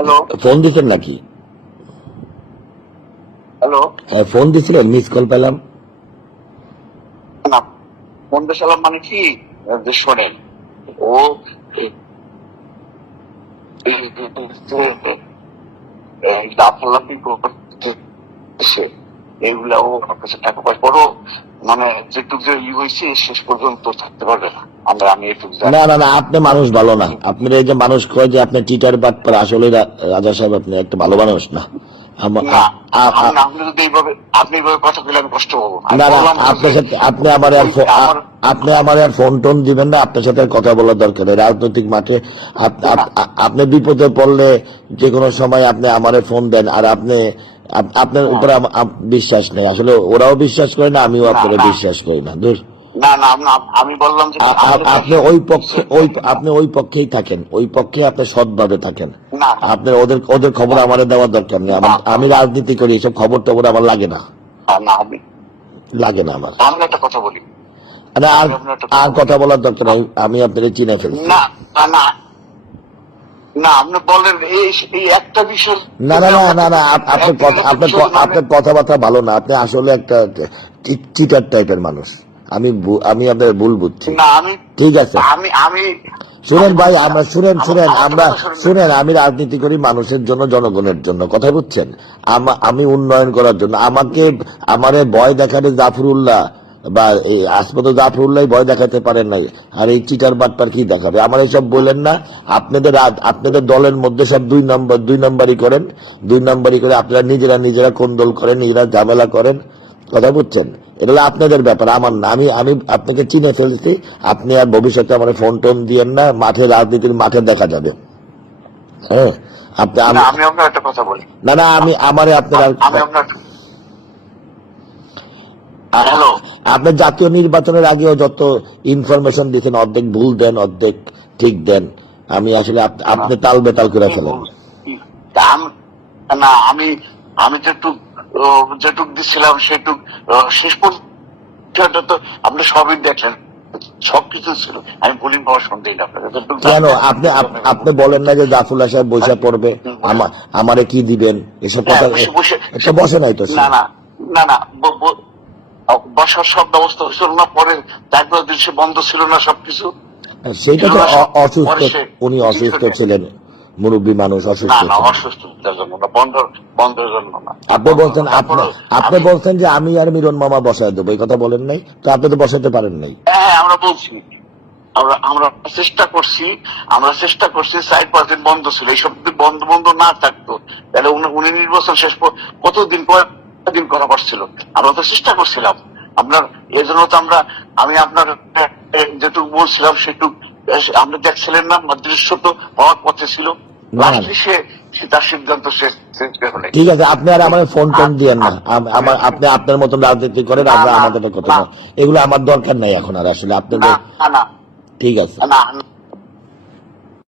Hello phone দিচ্ছেন নাকি hello হ্যাঁ, ফোন দিছিলেন মিস কল পেলাম না বন্ধু সালাম মানে কি যে শোনেন ও এগুলা ও কাছে টাকা পয়সা মানে যেটুকু যে ই হয়েছে শেষ পর্যন্ত থাকতে পারবে না। আমরা আমি এটুকু না না না আপনি মানুষ ভালো না। আপনার এই যে মানুষ কয় যে আপনি টিটার বাট পর আসলে রাজা সাহেব আপনি একটা ভালো মানুষ না। আপনি যদি এইভাবে আপনি এইভাবে কথা বলে আমি কষ্ট পাবো না। না আপনার সাথে আপনি আমার আর আপনি আমার ফোন টোন দিবেন না আপনার সাথে কথা বলার দরকার নেই। রাজনৈতিক মাঠে আপ- আপ- আপনি বিপদে পড়লে যে কোনো সময় আপনি আমারে ফোন দেন আর আপনি আপ- আপনার উপরে বিশ্বাস নেই। আসলে ওরাও বিশ্বাস করে না আমিও আপনার বিশ্বাস করি না। দূর। আম- বললাম যে আপনি ওই পক্ষে ওই আপনি ওই পক্ষেই থাকেন। ওই পক্ষে আপনি সৎভাবে থাকেন। আপনার ওদের ওদের খবর আমার দেওয়ার দরকার নেই। আমি রাজনীতি করি এসব খবর টবর আমার লাগে না। লাগে না আমার। আমি একটা কথা বলি। আর কথা বলার দরকার আমি আপনাদের চিনে ফেলছি। না না। না না আপনি বলেন এই এই একটা বিষয় না না না না না আপনার আপনার আপনার কথাবার্তা ভালো না আপনি আসলে একটা চিটার টাইপের মানুষ। আমি আমি আপনার ভুল বুঝছি। ঠিক আছে। আমি আমি শুনেন ভাই আমরা শুনেন শুনেন আমরা শুনেন। আমি রাজনীতি করি মানুষের জন্য জনগণের জন্য। কথা বুঝছেন? আমি উন্নয়ন করার জন্য। আমাকে আমারে ভয় দেখাতে জাফরুল্লাহ বা এই আসমত জাফরুল্লাহ ভয় দেখাতে পারেন নাই। আর এই চিটার বাটপার কি দেখাবে? আমার এইসব বলেন না। আপনাদের আপনাদের দলের মধ্যে সব দুই নম্বর দুই নম্বরই করেন। দুই নম্বরই করে আপনারা নিজেরা নিজেরা কোন্দল করেন নিজেরা ঝামেলা করেন। কথা বুঝছেন? এটা হলো আপনাদের ব্যাপার আমার না। আমি আমি আপনাকে চিনে ফেলছি। আপনি আর ভবিষ্যতে আমার ফোন টোন দিয়েন না। মাঠে রাজনীতির মাঠে দেখা যাবে। হ্যাঁ? আপনি আমি- একটা কথা বলি। না না আমি আমারে আপনার আপনার জাতীয় নির্বাচনের আগেও যত ইনফরমেশন দিয়েছেন অর্ধেক ভুল দেন অর্ধেক ঠিক দেন আমি আসলে আপনি তাল বেতাল করে ফেলেন। না আমি আমি যেটুক যেটুক দিছিলাম সেটুক শেষ পর্যন্ত তো আপনি সবই দেখলেন। সবকিছু ছিল। আমি বলি পাওয়ার যেটুক কেন? আপনি আপনি বলেন না যে জাফুল্লাহ সাহেব বৈশা পড়বে আমা- আমারে কি দিবেন? এসব কথা হ্যাঁ, বসে- বসে- নাই তো না না না না বসার সব ব্যবস্থা হয়েছিল না পরে তারপর দিন সে বন্ধ ছিল না সবকিছু। সেইটা তো অসুস্থ উনি অসুস্থ ছিলেন। মুরব্বী মানুষ অসুস্থ আপনি বলছেন আপনি আপনি বলছেন যে আমি আর মিরন মামা বসায় দেবো এই কথা বলেন নাই। তো আপনি তো বসাতে পারেন নাই। হ্যাঁ আমরা বলছি। আমরা আমরা চেষ্টা করছি আমরা চেষ্টা করছি সাইড পার্সেন্ট বন্ধ ছিল। এইসব বন্ধ বন্ধ না থাকতো তাহলে উনি- উনি নির্বাচন শেষ কতদিন পর- কতদিন করা পারছিল আমরা তো চেষ্টা করছিলাম। আপনার এই জন্য তো আমরা আমি আপনার যেটুকু বলছিলাম সেটুকু আপনি দেখছিলেন না দৃশ্য তো হওয়ার পথে ছিল। ঠিক আছে আপনি আর আমার ফোন টোন দিয়েন না। আমার আপনি আপনার মতন রাজনীতি করেন আমরা আমাদের কথা এগুলো আমার দরকার নাই এখন আর আসলে আপনাদের ঠিক আছে। না।